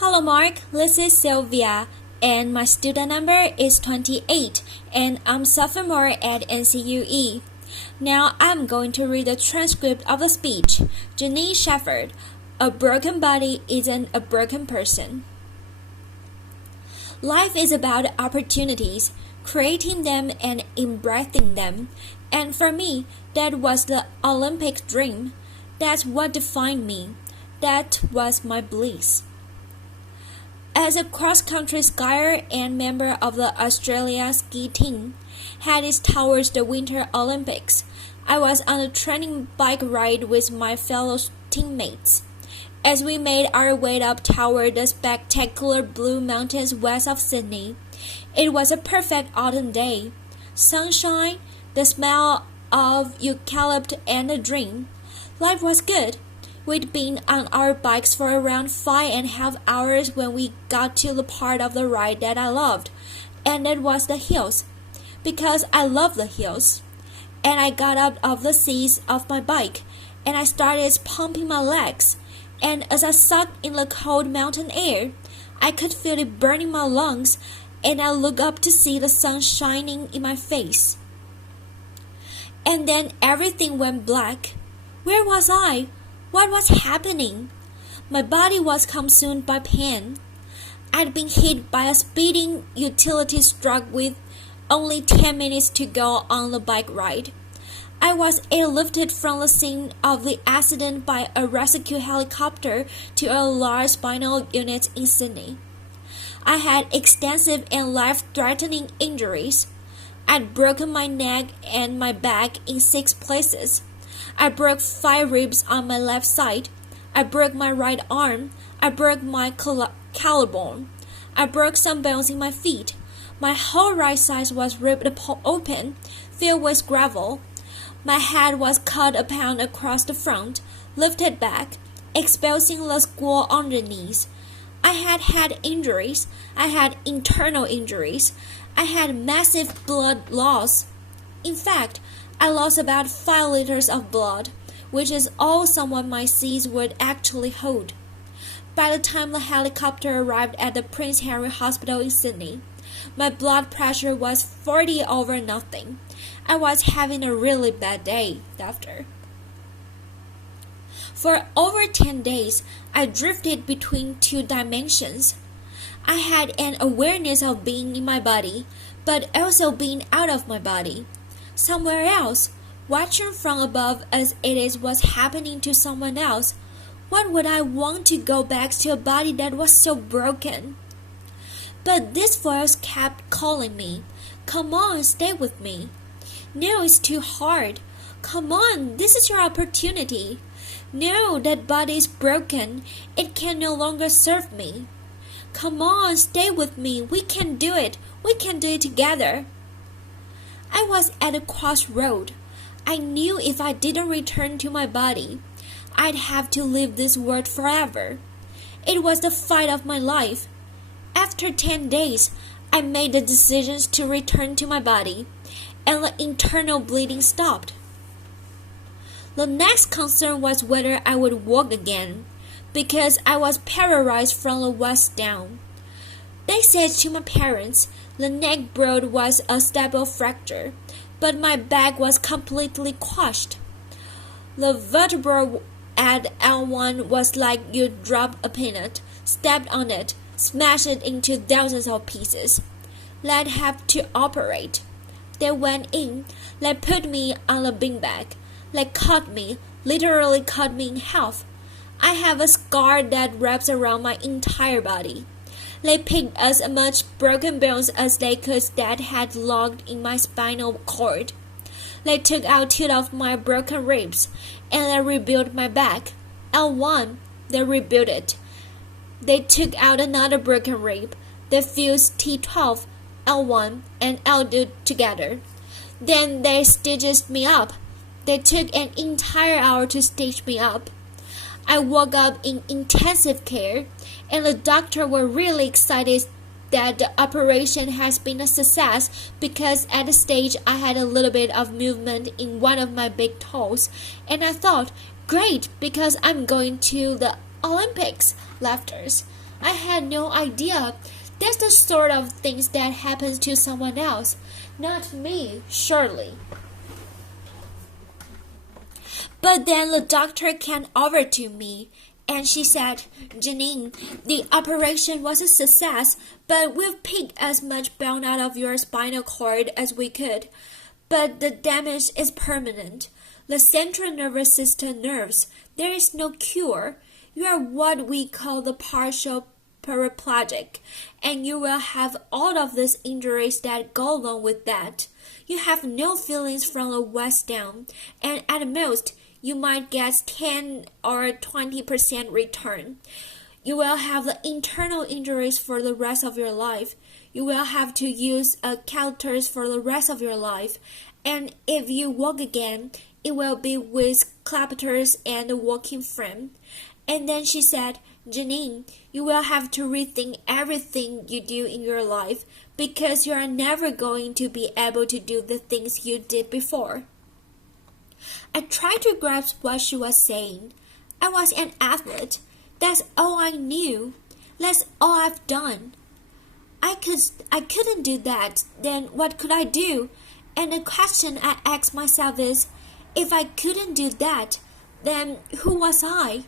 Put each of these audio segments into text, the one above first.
Hello Mark, this is Sylvia and my student number is 28 and I'm sophomore at NCUE. Now I'm going to read the transcript of the speech. Janine Shepherd, a broken body isn't a broken person. Life is about opportunities, creating them and embracing them. And for me, that was the Olympic dream. That's what defined me. That was my bliss. As a cross-country skier and member of the Australia ski team, headed towards the Winter Olympics, I was on a training bike ride with my fellow teammates. As we made our way up toward the spectacular Blue Mountains west of Sydney, it was a perfect autumn day. Sunshine, the smell of eucalyptus and a dream. Life was good. We'd been on our bikes for around 5.5 hours when we got to the part of the ride that I loved, and that was the hills, because I love the hills. And I got out of the seat of my bike, and I started pumping my legs, and as I sucked in the cold mountain air, I could feel it burning my lungs, and I looked up to see the sun shining in my face. And then everything went black. Where was I? What was happening? My body was consumed by pain. I'd been hit by a speeding utility truck with only 10 minutes to go on the bike ride. I was airlifted from the scene of the accident by a rescue helicopter to a large spinal unit in Sydney. I had extensive and life-threatening injuries. I'd broken my neck and my back in 6 places. I broke 5 ribs on my left side. I broke my right arm. I broke my collarbone. I broke some bones in my feet. My whole right side was ripped open, filled with gravel. My head was cut a pound across the front, lifted back, exposing the skull underneath. I had injuries. I had internal injuries. I had massive blood loss. In fact, I lost about 5 liters of blood, which is all someone my seas would actually hold. By the time the helicopter arrived at the Prince Henry Hospital in Sydney, my blood pressure was 40 over nothing. I was having a really bad day after. For over 10 days, I drifted between 2 dimensions. I had an awareness of being in my body, but also being out of my body. Somewhere else, watching from above as it is was happening to someone else. What would I want to go back to a body that was so broken? But this voice kept calling me. Come on, stay with me. No, it's too hard. Come on, this is your opportunity. No, that body is broken. It can no longer serve me. Come on, stay with me. We can do it. We can do it together. I was at a crossroad. I knew if I didn't return to my body, I'd have to leave this world forever. It was the fight of my life. After 10 days, I made the decision to return to my body, and the internal bleeding stopped. The next concern was whether I would walk again, because I was paralyzed from the waist down. They said to my parents the neck broad was a stable fracture, but my back was completely crushed. The vertebra at L1 was like you dropped a peanut, stepped on it, smashed it into thousands of pieces. They'd have to operate. They went in, they put me on a beanbag, they cut me, literally cut me in half. I have a scar that wraps around my entire body. They picked as much broken bones as they could that had logged in my spinal cord. They took out 2 of my broken ribs, and they rebuilt my back. L1, they rebuilt it. They took out another broken rib. They fused T12, L1, and L2 together. Then they stitched me up. They took an entire hour to stitch me up. I woke up in intensive care, and the doctor were really excited that the operation has been a success because at the stage I had a little bit of movement in one of my big toes, and I thought, great, because I'm going to the Olympics. Laughters. I had no idea. That's the sort of things that happens to someone else, not me, surely. But then the doctor came over to me, and she said, Janine, the operation was a success, but we've picked as much bone out of your spinal cord as we could. But the damage is permanent. The central nervous system nerves. There is no cure. You are what we call the partial paraplegic, and you will have all of these injuries that go along with that. You have no feelings from the waist down, and at most, you might get 10 or 20% return. You will have the internal injuries for the rest of your life. You will have to use catheters for the rest of your life. And if you walk again, it will be with clappers and a walking frame. And then she said, Janine, you will have to rethink everything you do in your life because you are never going to be able to do the things you did before. I tried to grasp what she was saying. I was an athlete. That's all I knew. That's all I've done. I couldn't do that. Then what could I do? And the question I asked myself is, if I couldn't do that, then who was I?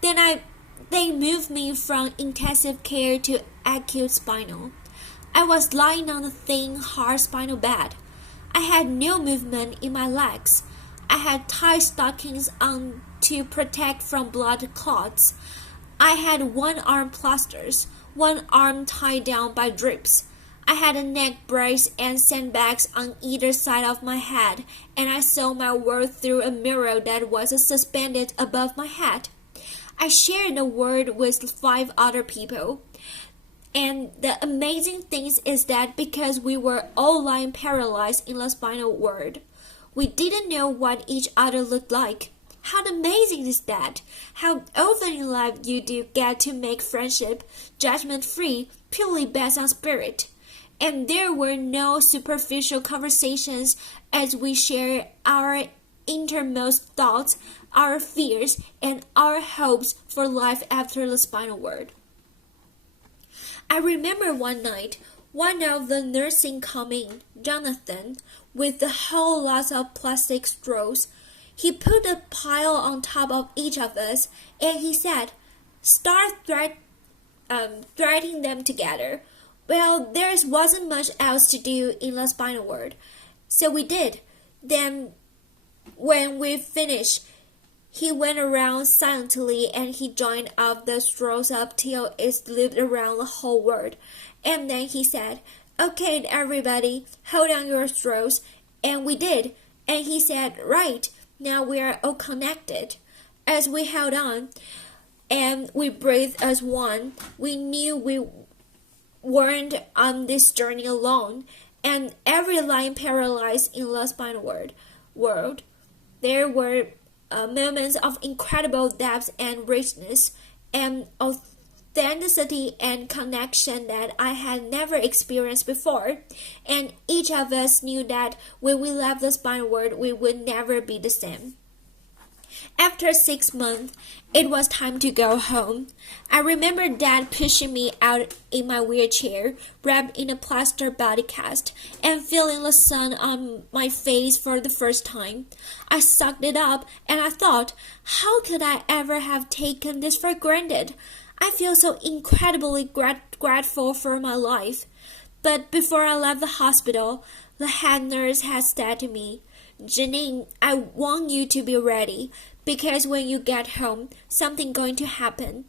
They moved me from intensive care to acute spinal. I was lying on a thin, hard spinal bed. I had no movement in my legs. I had tight stockings on to protect from blood clots. I had one arm plasters, one arm tied down by drips. I had a neck brace and sandbags on either side of my head, and I saw my world through a mirror that was suspended above my head. I shared the world with 5 other people. And the amazing thing is that because we were all lying paralyzed in the spinal world, we didn't know what each other looked like. How amazing is that? How often in life you do get to make friendship judgment-free, purely based on spirit. And there were no superficial conversations as we shared our innermost thoughts, our fears, and our hopes for life after the spinal world. I remember one night, one of the nursing came in, Jonathan, with a whole lot of plastic straws. He put a pile on top of each of us, and he said, start threading them together. Well, there wasn't much else to do in the spinal world, so we did. Then, when we finished, he went around silently and he joined up the straws up till it looped around the whole world. And then he said, okay, everybody, hold on your straws. And we did. And he said, right, now we are all connected. As we held on and we breathed as one, we knew we weren't on this journey alone. And every line paralyzed in the spinal world, there were moments of incredible depth and richness and authenticity and connection that I had never experienced before. And each of us knew that when we left the spinal world, we would never be the same. After 6 months, it was time to go home. I remember Dad pushing me out in my wheelchair, wrapped in a plaster body cast, and feeling the sun on my face for the first time. I sucked it up, and I thought, how could I ever have taken this for granted? I feel so incredibly grateful for my life. But before I left the hospital, the head nurse had said to me, Janine, I want you to be ready, because when you get home, something's going to happen.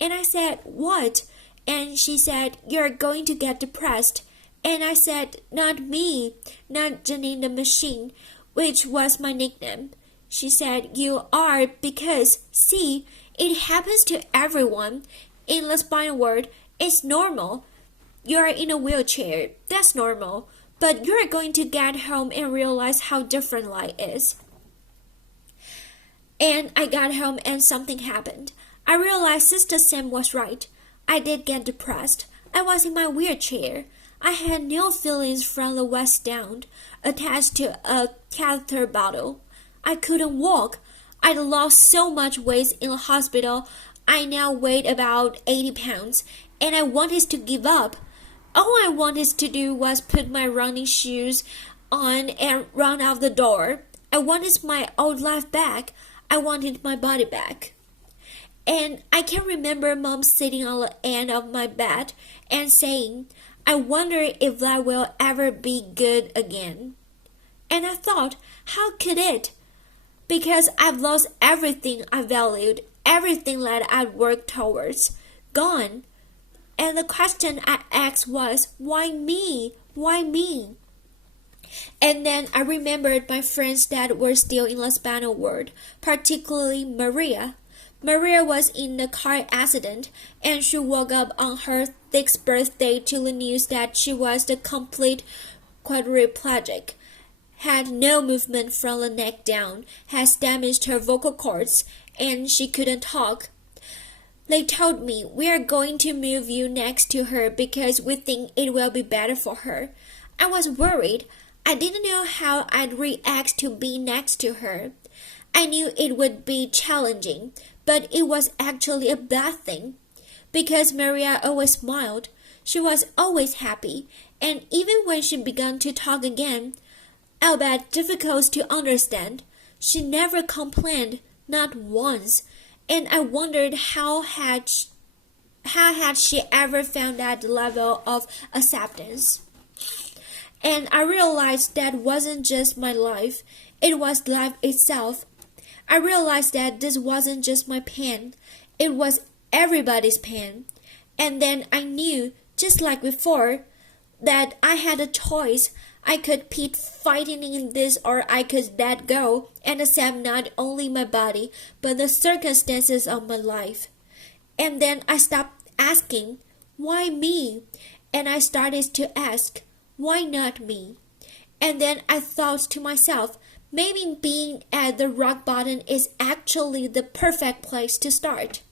And I said, what? And she said, you're going to get depressed. And I said, not me, not Janine the machine, which was my nickname. She said, you are, because, see, it happens to everyone. In the spinal world, it's normal. You're in a wheelchair, that's normal. But you're going to get home and realize how different life is. And I got home and something happened. I realized Sister Sam was right. I did get depressed. I was in my wheelchair. I had no feelings from the waist down, attached to a catheter bottle. I couldn't walk. I'd lost so much weight in the hospital. I now weighed about 80 pounds, and I wanted to give up. All I wanted to do was put my running shoes on and run out the door. I wanted my old life back. I wanted my body back. And I can remember Mom sitting on the end of my bed and saying, I wonder if that will ever be good again. And I thought, how could it? Because I've lost everything I valued, everything that I'd worked towards, gone. And the question I asked was, why me? Why me? And then I remembered my friends that were still in the Spanish world, particularly Maria. Maria was in a car accident, and she woke up on her 6th birthday to the news that she was the complete quadriplegic, had no movement from the neck down, has damaged her vocal cords, and she couldn't talk. They told me, we are going to move you next to her because we think it will be better for her. I was worried. I didn't know how I'd react to being next to her. I knew it would be challenging, but it was actually a bad thing. Because Maria always smiled, she was always happy, and even when she began to talk again, albeit difficult to understand, she never complained, not once, and I wondered how had she ever found that level of acceptance. And I realized that wasn't just my life, it was life itself. I realized that this wasn't just my pain, it was everybody's pain. And then I knew, just like before, that I had a choice. I could keep fighting in this, or I could let go and accept not only my body, but the circumstances of my life. And then I stopped asking, why me? And I started to ask, why not me? And then I thought to myself, maybe being at the rock bottom is actually the perfect place to start.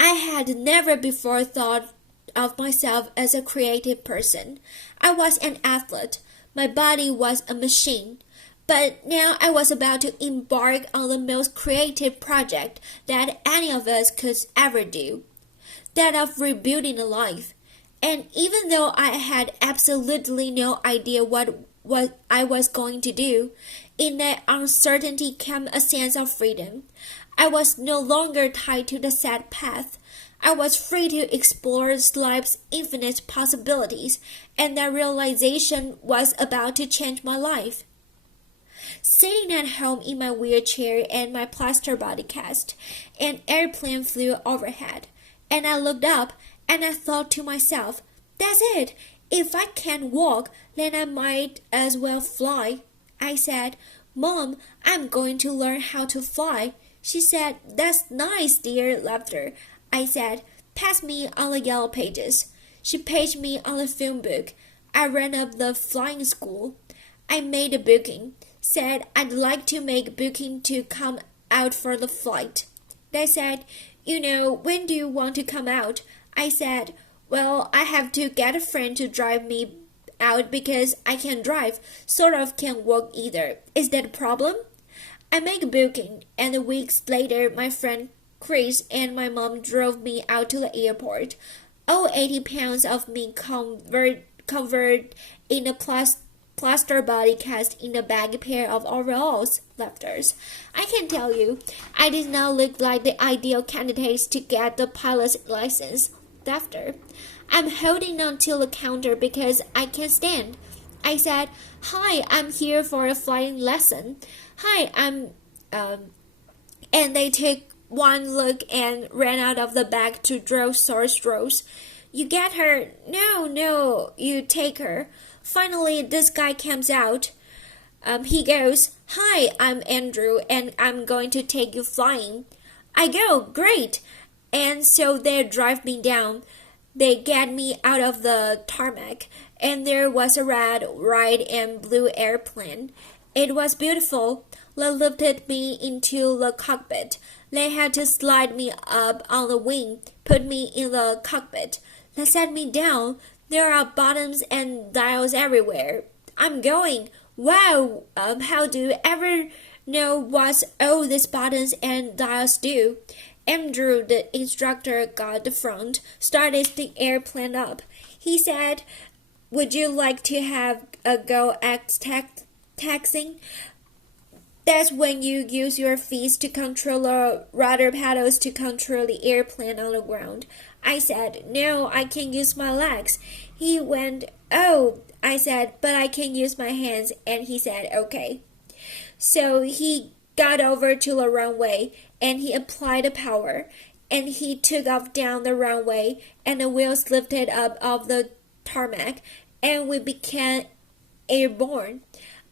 I had never before thought of myself as a creative person. I was an athlete. My body was a machine. But now I was about to embark on the most creative project that any of us could ever do, that of rebuilding a life. And even though I had absolutely no idea what I was going to do, in that uncertainty came a sense of freedom. I was no longer tied to the set path. I was free to explore life's infinite possibilities, and that realization was about to change my life. Sitting at home in my wheelchair and my plaster body cast, an airplane flew overhead, and I looked up and I thought to myself, that's it. If I can't walk, then I might as well fly. I said, Mom, I'm going to learn how to fly. She said, that's nice, dear. Laughter. I said, pass me on the yellow pages. She paged me on the phone book. I ran up the flying school. I made a booking. Said I'd like to make a booking to come out for the flight. They said, when do you want to come out? I said, well, I have to get a friend to drive me out because I can't drive, sort of can't walk either. Is that a problem? I make a booking, and weeks later my friend Chris and my mom drove me out to the airport. All 80 pounds of me covered in a plaster body cast in a baggy pair of overalls. Laughters. I can tell you, I did not look like the ideal candidate to get the pilot's license. Laughter. I'm holding on to the counter because I can't stand. I said, hi, I'm here for a flying lesson. Hi, and they took one look and ran out of the bag to draw sore straws. You get her. No, you take her. Finally, this guy comes out. He goes, hi, I'm Andrew, and I'm going to take you flying. I go, great. And so they drive me down. They get me out of the tarmac, and there was a red, white, and blue airplane. It was beautiful. They lifted me into the cockpit. They had to slide me up on the wing, put me in the cockpit. They set me down. There are buttons and dials everywhere. I'm going. Wow, how do you ever know what all these buttons and dials do? Andrew, the instructor, got the front, started the airplane up. He said, "Would you like to have a go at taxing? That's when you use your feet to control or rudder pedals to control the airplane on the ground." I said, "No, I can use my legs." He went, "Oh," I said, "but I can use my hands." And he said, "Okay." So he got over to the runway and he applied the power and he took off down the runway and the wheels lifted up off the tarmac and we became airborne.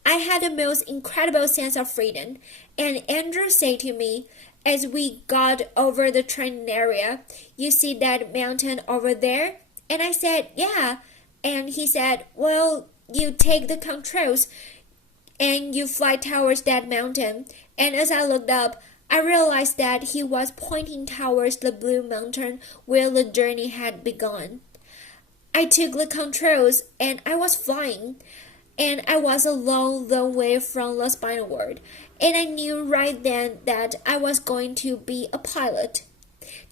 I had the most incredible sense of freedom, and Andrew said to me as we got over the training area, "You see that mountain over there?" And I said, "Yeah." And he said, "Well, you take the controls and you fly towards that mountain." And as I looked up, I realized that he was pointing towards the blue mountain where the journey had begun. I took the controls and I was flying. And I was a long way from the spinal ward, and I knew right then that I was going to be a pilot.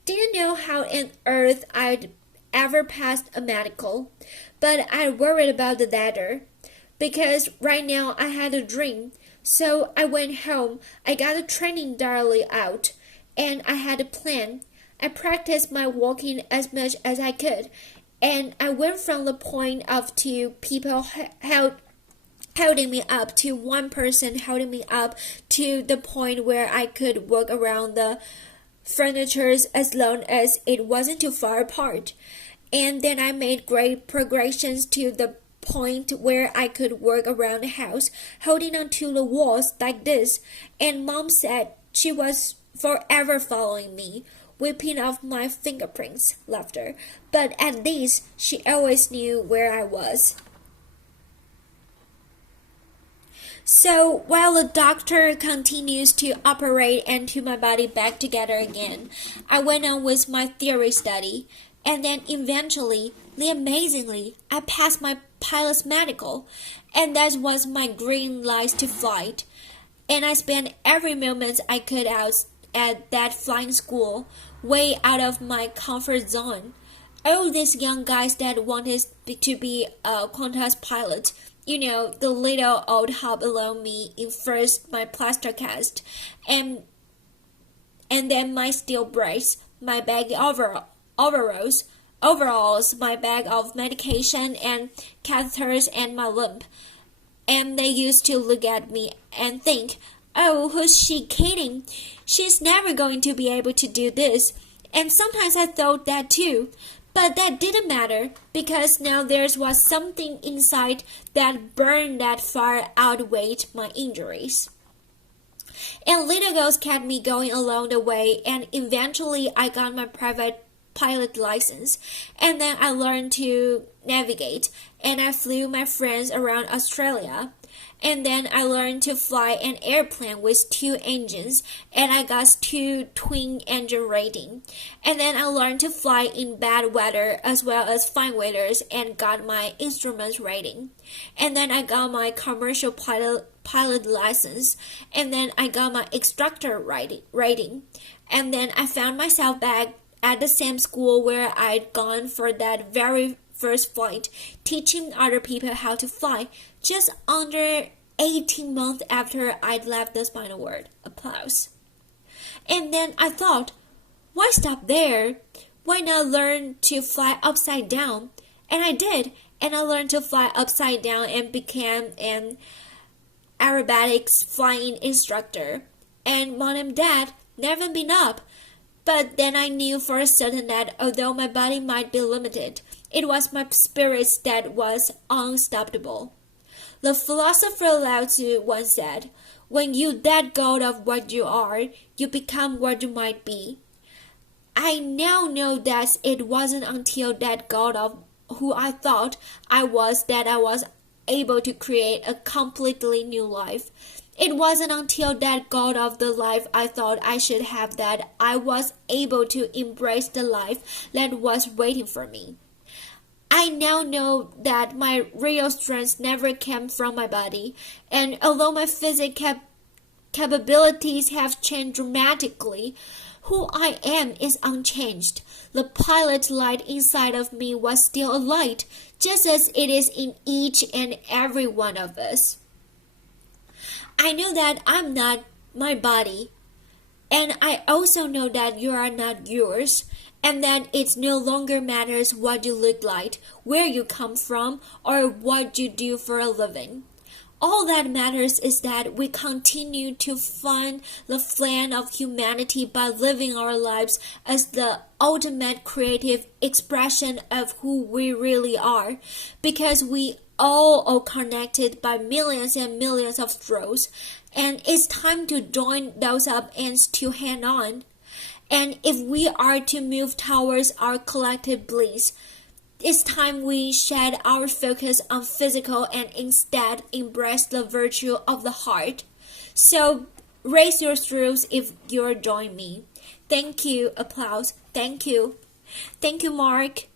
Didn't know how on earth I'd ever passed a medical, but I worried about the latter, because right now I had a dream. So I went home, I got the training diary out, and I had a plan. I practiced my walking as much as I could, and I went from the point of two people holding me up to one person holding me up to the point where I could walk around the furniture as long as it wasn't too far apart. And then I made great progressions to the point where I could walk around the house holding onto the walls like this. And Mom said she was forever following me, whipping off my fingerprints, laughter. But at least she always knew where I was. So while the doctor continues to operate and to my body back together again, I went on with my theory study, and then eventually, amazingly, I passed my pilot's medical, and that was my green light to flight. And I spent every moment I could out at that flying school, way out of my comfort zone. All these young guys that wanted to be a Qantas pilot, you know, the little old hub below me in first my plaster cast, and then my steel brace, my bag overalls, my bag of medication and catheters, and my limp. And they used to look at me and think, "Oh, who's she kidding? She's never going to be able to do this." And sometimes I thought that too. But that didn't matter, because now there was something inside that burned that far outweighed my injuries. And little girls kept me going along the way, and eventually I got my private pilot license. And then I learned to navigate, and I flew my friends around Australia. And then I learned to fly an airplane with 2 engines, and I got 2 twin engine rating. And then I learned to fly in bad weather as well as fine weathers and got my instruments rating. And then I got my commercial pilot license, and then I got my instructor rating. And then I found myself back at the same school where I'd gone for that very first flight, teaching other people how to fly, just under 18 months after I'd left the spinal ward. Applause. And then I thought, why stop there? Why not learn to fly upside down? And I did, and I learned to fly upside down and became an aerobatics flying instructor. And Mom and Dad never been up. But then I knew for a certain that although my body might be limited, it was my spirit that was unstoppable. The philosopher Lao Tzu once said, "When you let go of what you are, you become what you might be." I now know that it wasn't until that God of who I thought I was that I was able to create a completely new life. It wasn't until that God of the life I thought I should have that I was able to embrace the life that was waiting for me. I now know that my real strength never came from my body, and although my physical capabilities have changed dramatically, Who I am is unchanged. The pilot light inside of me was still alight, just as it is in each and every one of us. I know that I'm not my body, and I also know that you are not yours, and that it no longer matters what you look like, where you come from, or what you do for a living. All that matters is that we continue to find the flame of humanity by living our lives as the ultimate creative expression of who we really are, because we all are connected by millions and millions of threads, and it's time to join those up ends to hand on. And if we are to move towards our collective bliss, it's time we shed our focus on physical and instead embrace the virtue of the heart. So raise your throats if you're joining me. Thank you. Applause. Thank you. Thank you, Mark.